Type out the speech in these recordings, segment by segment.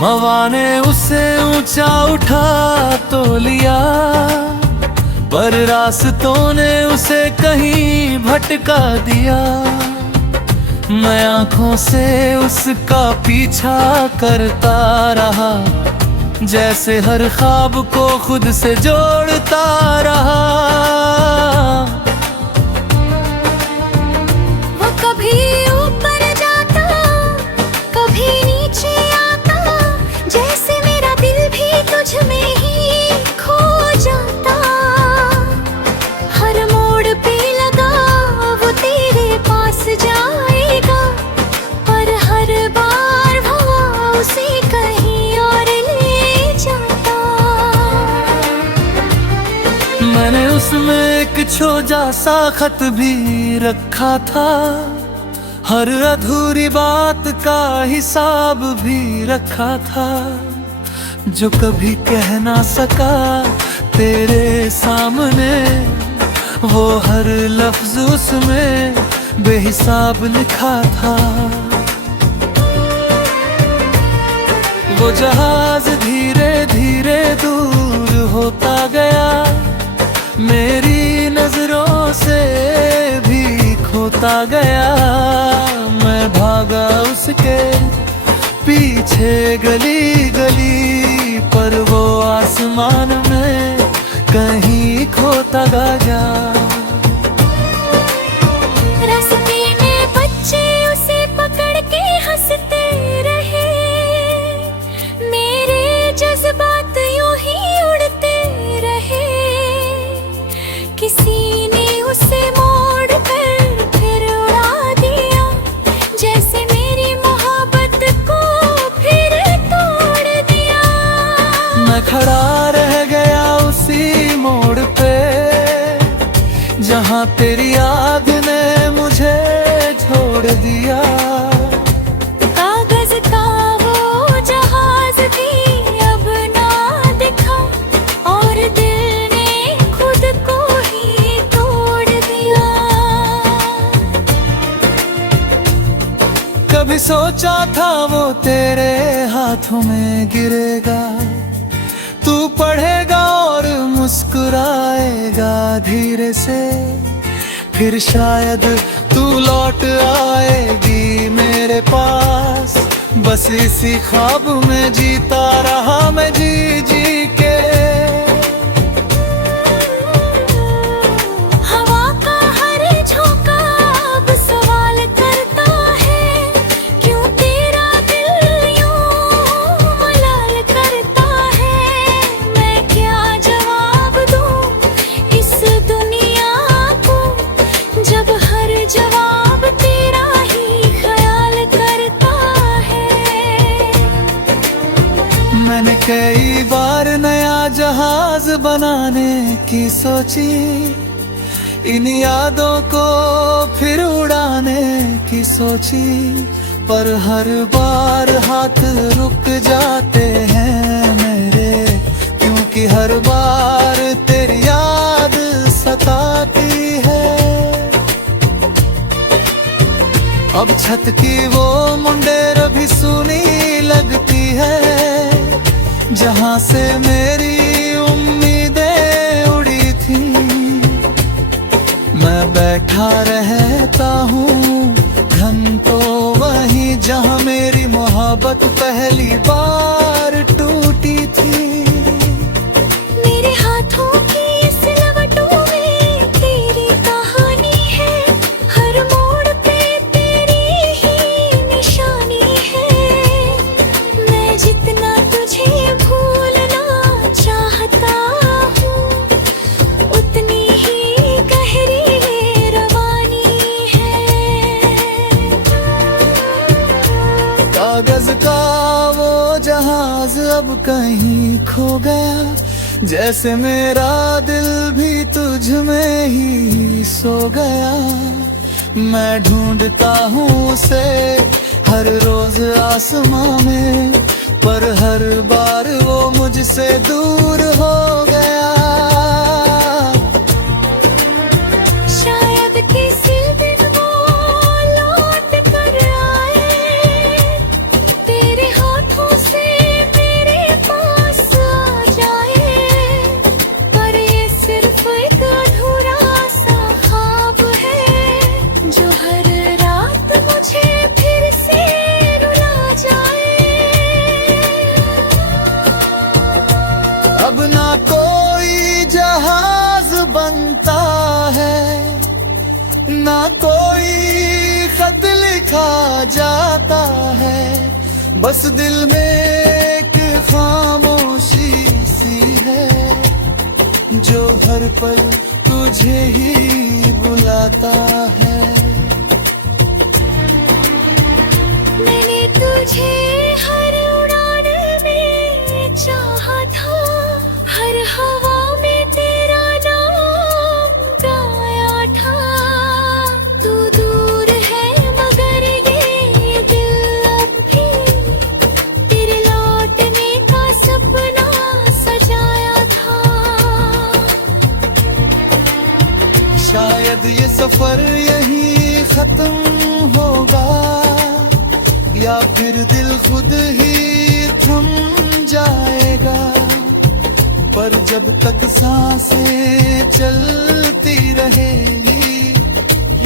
हवा ने उसे ऊंचा उठा तो लिया, पर रास्तों ने उसे कहीं भटका दिया। मैं आंखों से उसका पीछा करता रहा, जैसे हर ख्वाब को खुद से जोड़ता रहा। वो कभी ऊपर जाता, कभी नीचे आता, जैसे मेरा दिल भी तुझ में ही खो जाता। हर मोड़ पे लगा वो तेरे पास जाएगा, पर हर बार वो उसे कहीं और ले जाता। मैंने उसमें एक छोटा सा खत भी रखा था, हर अधूरी बात का हिसाब भी रखा था, जो कभी कह ना सका तेरे सामने। वो हर लफ्ज उसमें बेहिसाब लिखा था। वो जहाज धीरे धीरे दूर होता गया, मेरी नजरों से भी खोता गया। मैं भागा उसके पीछे गली गली, पर वो आसमान में कहीं खोता गया। रास्ते में बच्चे उसे पकड़ के हंसते रहे, मेरे जज्बात यूं ही उड़ते रहे। किसी ने उसे मोड़ कर फिर उड़ा दिया, जैसे मेरी मोहब्बत को फिर तोड़ दिया। मैं खड़ा रह गया उसी मोड़ पे, जहाँ तेरी याद ने मुझे छोड़ दिया। कागज का वो जहाज भी अब ना दिखा, और दिल ने खुद को ही तोड़ दिया। कभी सोचा था वो तेरे हाथों में गिरेगा, तू पढ़ेगा और मुस्कुराएगा धीरे से। फिर शायद तू लौट आएगी मेरे पास, बस इसी ख्वाब में जीता रहा मैं जी जी के। हवा का हर झोंका अब सवाल करता है, क्यों तेरा दिल यूं मलाल करता है। मैं क्या जवाब दूं इस दुनिया को, जब हर जवाब तेरा ही ख्याल करता है। मैंने कई बार नया जहाज बनाने की सोची, इन यादों को फिर उड़ाने की सोची, पर हर बार हाथ रुक जाते हैं मेरे, क्योंकि हर बार तेरी याद सताती है। अब छत की वो मुंडेर भी सुनी लगती है, जहाँ से मेरी उम्मीदें उड़ी थी। मैं बैठा रहता हूँ घंटों वहीं, जहाँ मेरी मोहब्बत पहली बार टूटी थी। मेरे हाथों की इस लवटों में तेरी कहानी है, हर मोड़ पे तेरी ही निशानी है। मैं जितना तुझे भूलना चाहता हूँ, उतनी ही गहरी रवानी है। कागज का वो जहाज अब कहीं खो गया, जैसे मेरा दिल भी तुझ में ही सो गया। मैं ढूंढता हूँ उसे हर रोज आसमां में, पर हर बार वो मुझसे दूर हो गया। शायद किसी दिन वो लौट कर आए, तेरे हाथों से लिखा जाता है, बस दिल में एक खामोशी सी है जो हर पल तुझे ही बुलाता है। मैंने तुझे हर उड़ान में चाहा था, हर हवा में तेरा नाम गाया था। तू दूर है मगर ये दिल अब भी तेरे लौटने का सपना सजाया था। शायद ये सफर यही खत्म होगा, या फिर दिल खुद ही थम जाएगा, पर जब तक सांसें चलती रहेगी,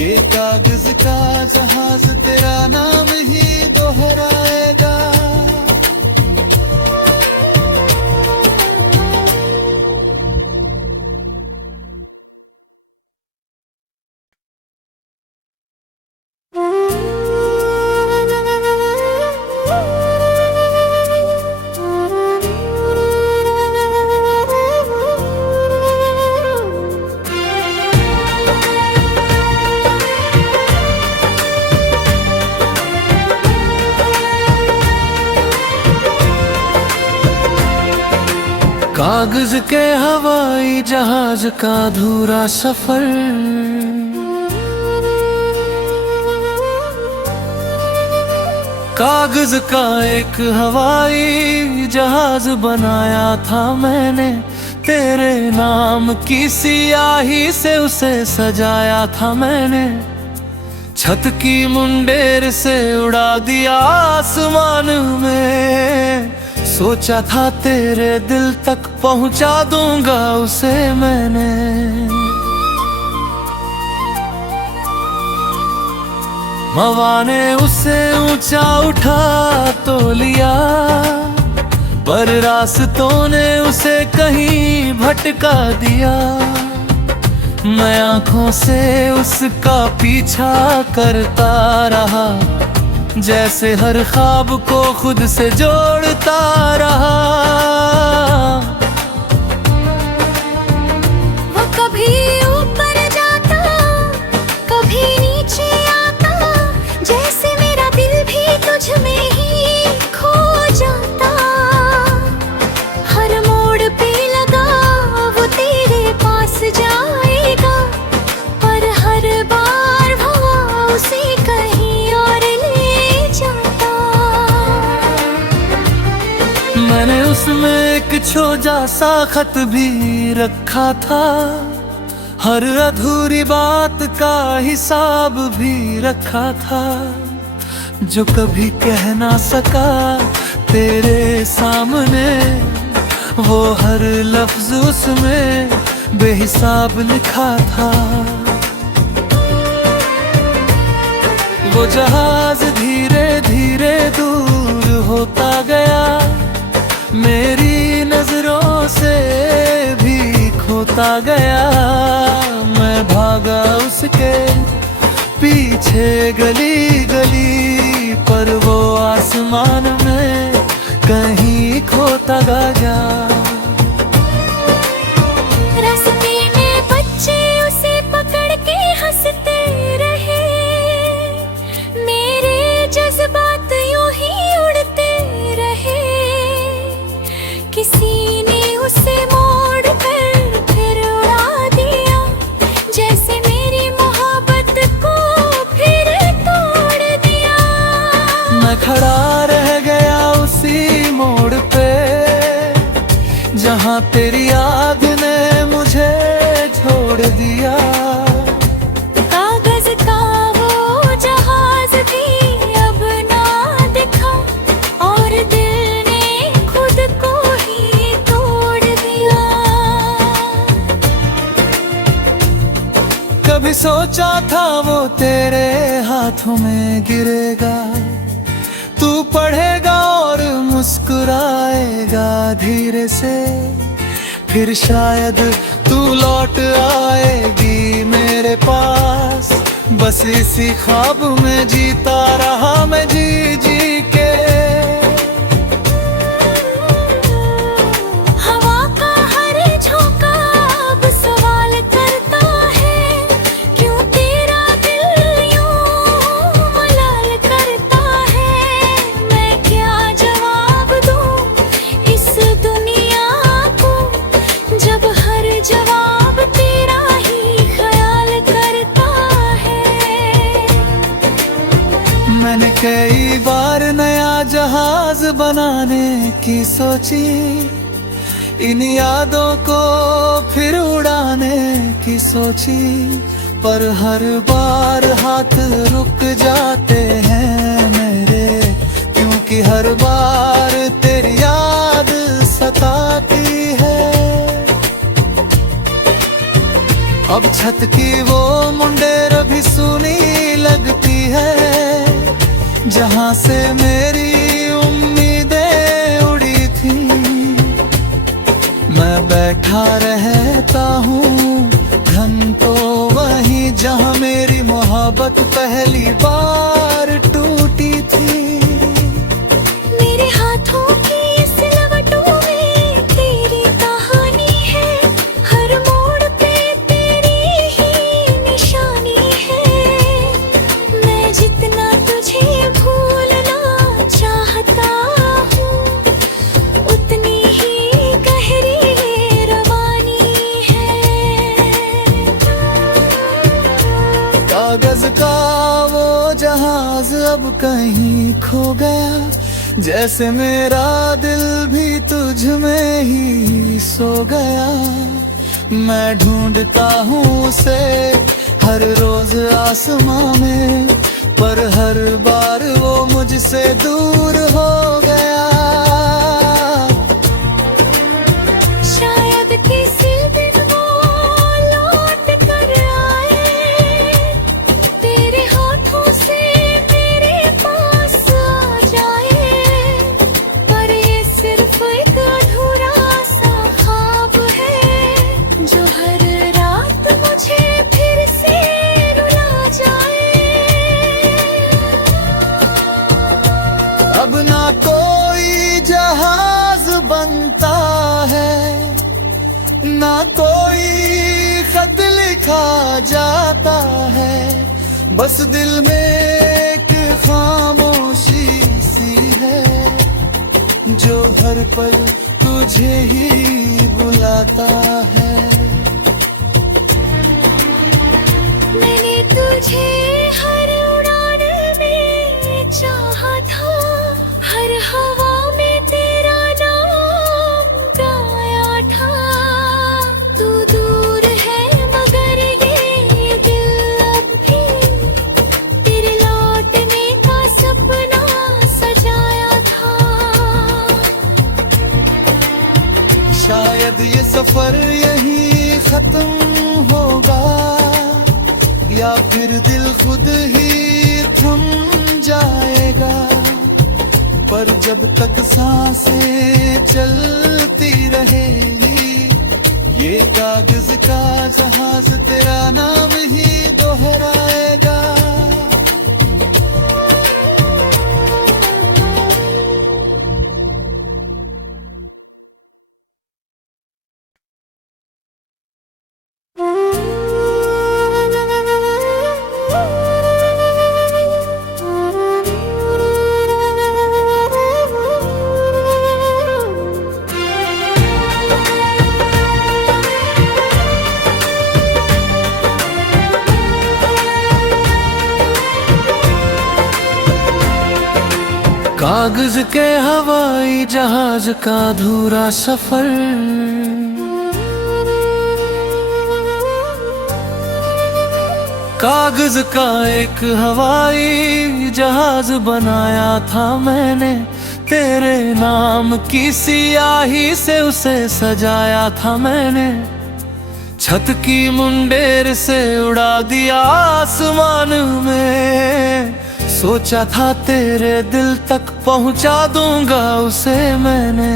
ये कागज का जहाज तेरा नाम ही दोहराएगा। कागज के हवाई जहाज का अधूरा सफर, कागज का एक हवाई जहाज बनाया था मैंने, तेरे नाम की सियाही से उसे सजाया था मैंने। छत की मुंडेर से उड़ा दिया आसमान में, सोचा था तेरे दिल तक पहुंचा दूंगा उसे मैंने। हवा ने उसे ऊंचा उठा तो लिया, पर रास्तों ने उसे कहीं भटका दिया। मैं आंखों से उसका पीछा करता रहा, जैसे हर ख्वाब को खुद से जोड़ता रहा। वो कभी ऊपर जाता, कभी नीचे आता, जैसे मेरा दिल भी तुझ में ही खो जाता। हर मोड़ पे लगा वो तेरे पास जाएगा, पर हर बार वो उसे कहीं और ले जाता। मैंने उसमें एक छोटा सा खत भी रखा था, हर अधूरी बात का हिसाब भी रखा था, जो कभी कह ना सका तेरे सामने। वो हर लफ्ज उसमें बेहिसाब लिखा था। वो जहाज धीरे धीरे दूर होता गया, मेरी नजरों से भी खोता गया। मैं भागा उसके पीछे गली गली, पर वो आसमान में कहीं खोता गया। रास्ते में बच्चे उसे पकड़ के हंसते रहे, मेरे जज्बात यूं ही उड़ते रहे। किसी ने उसे मोड़ कर फिर उड़ा दिया, जैसे मेरी मोहब्बत को फिर तोड़ दिया। मैं खड़ा रह गया उसी मोड़ पे, जहाँ तेरी याद ने मुझे छोड़ दिया। कागज का वो जहाज भी अब ना दिखा, और दिल ने खुद को ही तोड़ दिया। कभी सोचा था वो तेरे हाथों में गिरेगा, तू पढ़ेगा और मुस्कुराएगा धीरे से, फिर शायद तू लौट आएगी मेरे पास। बस इसी ख्वाब में जीता रहा मैं जी जी के। हवा का हर झोंका अब सवाल करता है, क्यों तेरा दिल यूं मलाल करता है। मैं क्या जवाब दूं इस दुनिया को, जब हर जवाब तेरा ही ख्याल करता है। मैंने कई बार नया जहाज बनाने की सोची, इन यादों को फिर उड़ाने की सोची, पर हर बार हाथ रुक जाते हैं मेरे, क्योंकि हर बार तेरी याद सताती है। अब छत की वो मुंडेर भी सूनी लगती है, जहां से मेरी उम्मीदें उड़ी थी। मैं बैठा रहता हूँ घंटों वहीं, जहां मेरी मोहब्बत पहली बार टूटी थी। मेरे हाथों की सिलवटों में तेरी कहानी है, हर मोड़ पे तेरी ही निशानी है। मैं जितना तुझे भूलना चाहता हूँ, उतनी ही गहरी रवानी है। कागज का वो जहाज अब कहीं खो गया, जैसे मेरा दिल भी तुझ में ही सो गया। मैं ढूंढता हूँ उसे हर रोज आसमां में, पर हर बार वो मुझसे दूर हो गया। शायद किसी दिन वो लौट कर आए, तेरे हाथों से मेरे पास आ जाए, पर ये सिर्फ एक अधूरा सा ख्वाब है, जो हर रात मुझे फिर से रुला जाए। अब ना कोई जहाज बनता है, ना कोई खत लिखा जाता है, बस दिल में एक खामोशी सी है, जो हर पल तुझे ही बुलाता है। मैंने तुझे हर उड़ान में चाहा था, हर हवा में तेरा नाम गाया था। तू दूर है मगर ये दिल अब भी तेरे लौटने का सपना सजाया था। शायद ये सफर यही खत्म होगा, या फिर दिल खुद ही थम जाएगा, पर जब तक सांसें चलती रहेगी, ये कागज का जहाज तेरा नाम ही दोहराएगा। कागज के हवाई जहाज का अधूरा सफर, कागज का एक हवाई जहाज बनाया था मैंने, तेरे नाम की सियाही से उसे सजाया था मैंने। छत की मुंडेर से उड़ा दिया आसमान में, सोचा था तेरे दिल तक पहुंचा दूंगा उसे मैंने।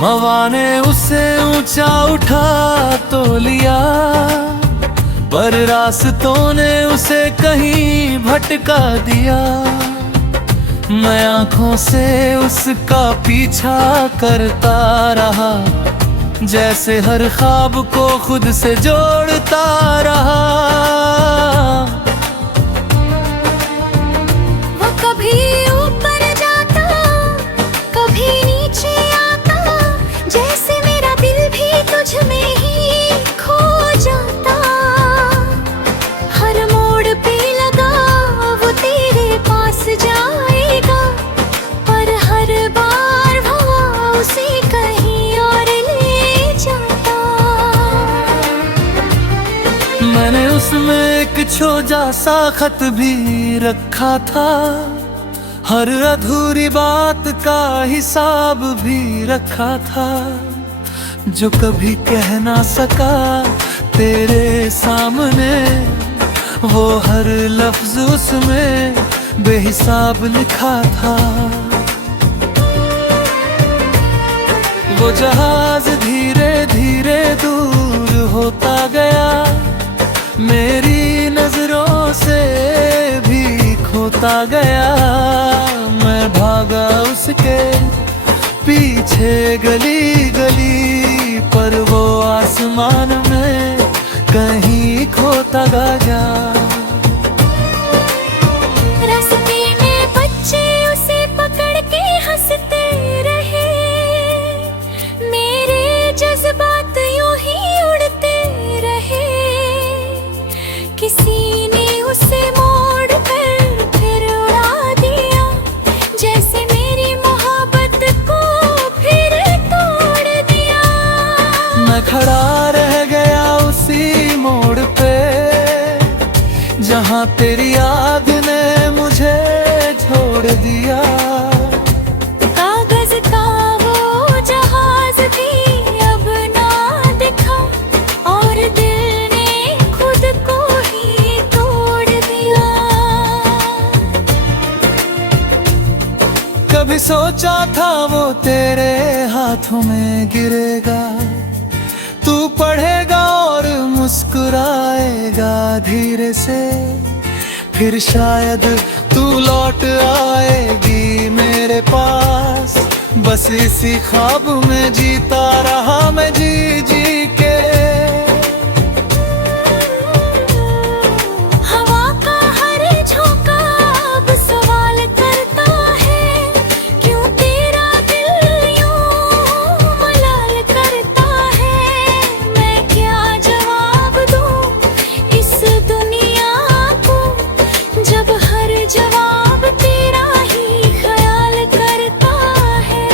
हवा ने उसे ऊंचा उठा तो लिया, पर रास्तों ने उसे कहीं भटका दिया। मैं आंखों से उसका पीछा करता रहा, जैसे हर ख्वाब को खुद से जोड़ता रहा। वो कभी ऊपर जाता, कभी नीचे आता, जैसे मेरा दिल भी तुझ में ही खो जाता। हर मोड़ पे लगा वो तेरे पास जाएगा, पर हर बार हवा उसे कहीं और ले जाता। मैंने उसमें एक छोटा सा खत भी रखा था, हर अधूरी बात का हिसाब भी रखा था, जो कभी कह ना सका तेरे सामने। वो हर लफ्ज उसमें बेहिसाब लिखा था। वो जहाज धीरे धीरे दूर होता गया, मेरी नजरों से भी खोता गया। मैं भागा उसके पीछे गली गली, पर वो आसमान में कहीं खोता गया। रास्ते में बच्चे उसे पकड़ के हंसते रहे, मेरे जज्बात यूं ही उड़ते रहे। किसी ने उसे मोड़ कर फिर उड़ा दिया, जैसे मेरी मोहब्बत को फिर तोड़ दिया। मैं खड़ा रह गया उसी मोड़ पे, जहाँ तेरी याद ने मुझे छोड़ दिया। कागज का वो जहाज भी अब ना दिखा, और दिल ने खुद को ही तोड़ दिया। कभी सोचा था वो तेरे हाथों में गिरेगा, तू पढ़ेगा और मुस्कुराएगा धीरे से। फिर शायद तू लौट आएगी मेरे पास, बस इसी ख्वाब में जीता रहा मैं जी जी के। हवा का हर झोंका अब सवाल करता है, क्यों तेरा दिल यूं मलाल करता है। मैं क्या जवाब दूं इस दुनिया को, जब हर जवाब तेरा ही ख्याल करता है।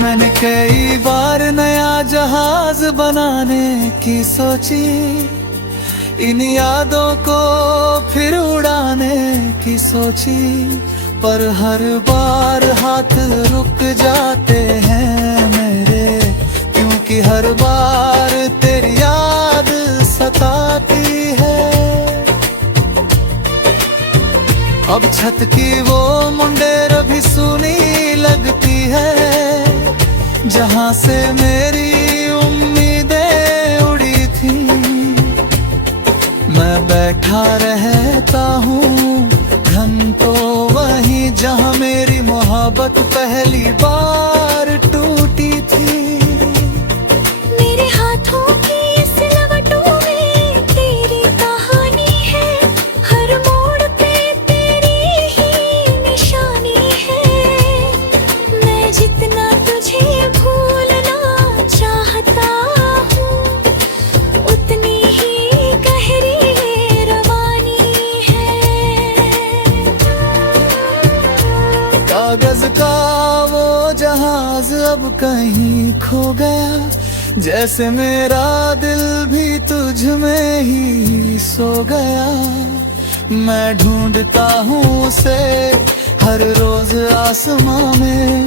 मैंने कई बार नया जहाज बनाने की सोची, इन यादों को फिर उड़ाने की सोची, पर हर बार हाथ रुक जाते हैं मेरे, क्योंकि हर बार तेरी याद सताती है। अब छत की वो मुंडेर भी सुनी लगती है, जहाँ से मेरी उम्मीदें उड़ी थी। मैं बैठा रहता हूँ घंटों वहीं, जहाँ मेरी मोहब्बत पहली बार टूटी थी। मेरे हाथों की इस लवटों में तेरी कहानी है, हर मोड़ पे तेरी ही निशानी है। मैं जितना तुझे भूलना चाहता हूँ, उतनी ही गहरी रवानी है। कागज का वो जहाज अब कहीं खो गया, जैसे मेरा दिल भी तुझ में ही सो गया। मैं ढूंढता हूँ उसे हर रोज आसमां में,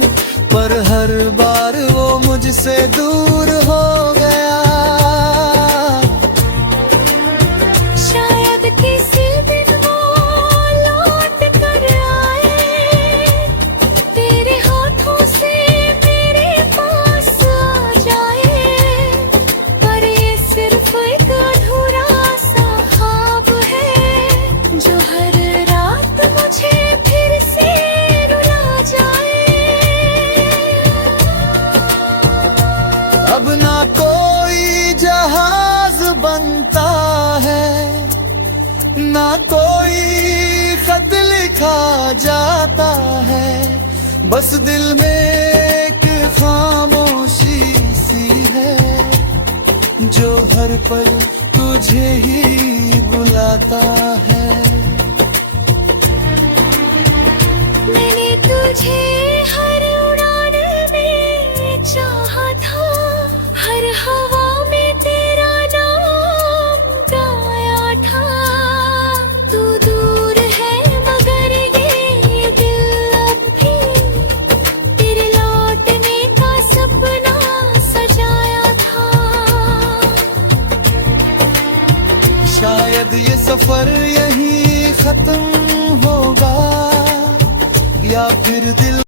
पर हर बार वो मुझसे दूर हो गया। शायद किसी दिन वो लौट कर आए, तेरे हाथों से मेरे पास आ जाए। ना कोई खत लिखा जाता है, बस दिल में एक खामोशी सी है जो हर पल तुझे ही बुलाता है। मैंने तुझे हर उड़ान में चाहा था, हर हवा में तेरा नाम गाया था। तू दूर है मगर ये दिल अब भी तेरे लौटने का सपना सजाया था। शायद ये सफर यहीं खत्म होगा या फिर दिल